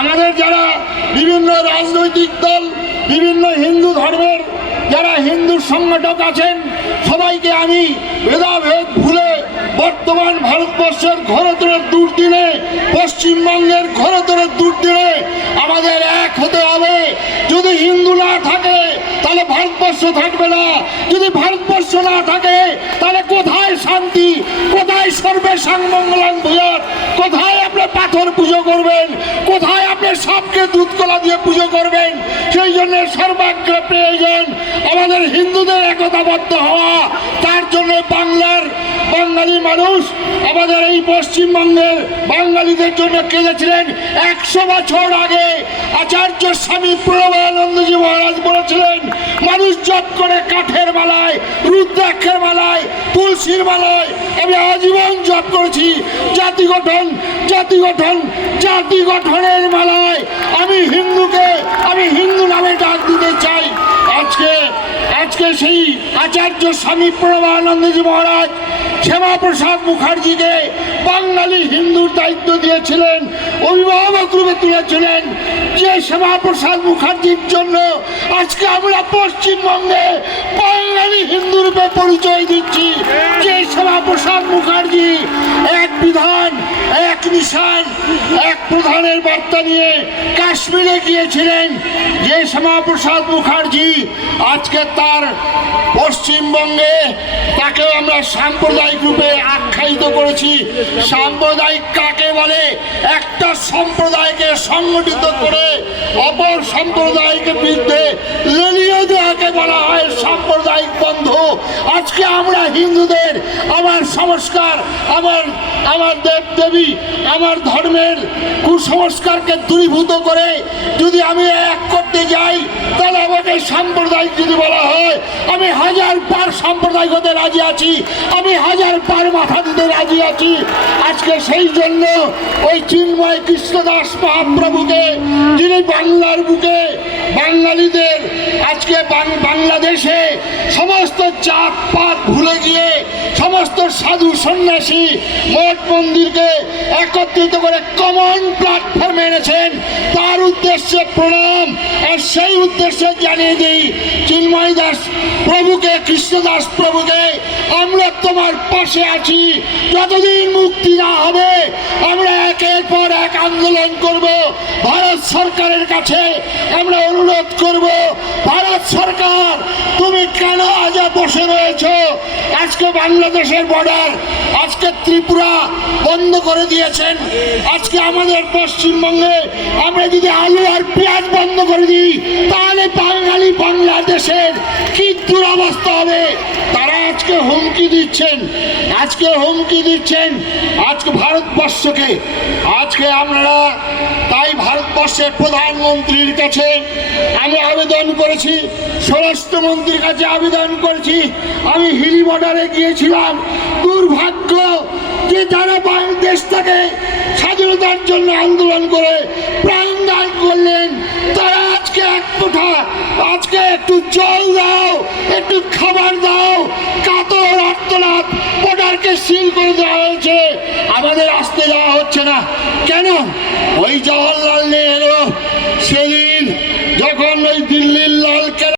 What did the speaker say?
আমাদের যারা বিভিন্ন রাজনৈতিক দল, বিভিন্ন হিন্দু ধর্মের যারা হিন্দু সংগঠক আছেন, সবাইকে আমি ভেদাভেদ ভুলে বর্তমান ভারতবর্ষের ঘোরতরের দুর্দিনে, পশ্চিমবঙ্গের ঘোরতরের দুর্দিনে আমাদের এক হতে হবে। যদি হিন্দু না থাকে, তাহলে ভারতবর্ষ থাকবে না। যদি ভারতবর্ষ না থাকে, তাহলে কোথায় শান্তি, কোথায় সর্বে কোথায় আপনি পাথর পুজো করবেন। কোথায় আপনি সবকে দুধ কলা দিয়ে পুজো করবেন? সেই জন্য সর্বাগ্র প্রয়োজন। আমাদের হিন্দুদের একতাবদ্ধ হওয়া, তার জন্য বাংলার বাঙালি মানুষ আমাদের এই পশ্চিমবঙ্গের বাঙালিদের জন্য কেঁদেছিলেন একশো বছর আগে আচার্য স্বামী প্রণবানন্দজি মহারাজ বলেছিলেন, মানুষ জপ করে কাঠের মালায়, রুদ্রাক্ষের মালায়, তুলসীর মালায়, আমি আজীবন জপ করেছি। জাতি গঠন জাতি গঠন, জাতি গঠনের মালায় আমি হিন্দুকে, আমি হিন্দু নামে ডাক দিতে চাই। আজকে আজকে সেই আচার্য স্বামী প্রণবানন্দজি মহারাজ শ্যামাপ্রসাদ মুখার্জিকে বাঙালি হিন্দুর দায়িত্ব দিয়েছিলেন, অভিভাবক রূপে তুলেছিলেন যে শ্যামাপ্রসাদ মুখার্জির জন্য আজকে আমরা পশ্চিমবঙ্গে বাঙালি হিন্দু রূপে পরিচয় দিচ্ছি। যে শ্যামাপ্রসাদ মুখার্জি এক নিশান এক প্রধানের বার্তা নিয়ে কাশ্মীরে গিয়েছিলেন যে শ্যামাপ্রসাদ মুখার্জি। আজকে তার পশ্চিমবঙ্গে তাকে আমরা সাম্প্রদায়িক রূপে আখ্যায়িত করেছি। সাম্প্রদায়িক কাকে বলে? একটা সম্প্রদায়কে সংগঠিত করে অপর সম্প্রদায়কে বিরুদ্ধে আমরা হিন্দুদের, আমার সংস্কার, আমার আমার দেব দেবী, আমার ধর্মের কুসংস্কারকে দূরীভূত করে যদি আমি এক করতে যাই, তাহলে আমাকে সাম্প্রদায়িক যদি বলা হয়, আমি হাজার পার সাম্প্রদায়িক হতে রাজি আছি, আমি হাজার পার মাথা দিতে রাজি আছি। আজকে সেই জন্য ওই চিন্ময় কৃষ্ণদাস মহাপ্রভুকে, যিনি বাংলার বুকে বাঙালিদের আজকে বাংলাদেশে সমস্ত জাত পাত ভুলে গিয়ে সমস্ত সাধু সন্ন্যাসী মঠ মন্দিরকে একত্রিত করে কমন প্ল্যাটফর্মে এনেছেন। তার উদ্দেশ্যে প্রণাম, আর সেই উদ্দেশ্যে জানিয়ে দিই, চিন্ময় দাস প্রভুকে, কৃষ্ণদাস প্রভুকে আমরা তোমার পাশে আছি। যতদিন মুক্তি না হবে, আমরা একের পর এক আন্দোলন করব। ভারত সরকারের কাছে আমরা অনুরোধ করব, ভারত সরকার, তুমি কেন আজ বসে রয়েছো? আজকে বাংলাদেশের বর্ডার আজকে ত্রিপুরা বন্ধ করে দিয়েছেন। আজকে আমাদের পশ্চিমবঙ্গে আমরা যদি আলু আর পেঁয়াজ বন্ধ করে দিই, তাহলে বাঙালি বাংলাদেশের কি দুরবস্থা হবে? হুমকি দিচ্ছেন, আজকে হুমকি দিচ্ছেন, আজকে ভারতবর্ষকে, আজকে আমরা তাই ভারতবর্ষের প্রধানমন্ত্রীর কাছে আমি আবেদন করেছি, স্বরাষ্ট্রমন্ত্রীর কাছে আবেদন করেছি, আমি হিলি বর্ডারে গিয়েছিলাম, দুর্ভাগ্য যে যারা বাংলাদেশ থেকে স্বাধীনতার জন্য আন্দোলন করে প্রাণদান করলেন, তারা আজকে এক কোঠা আজকে একটু জল দাও করে দেওয়া হয়েছে। আমাদের আসতে দেওয়া হচ্ছে না। কেন? ওই জওয়াহরলাল নেহরু সেদিন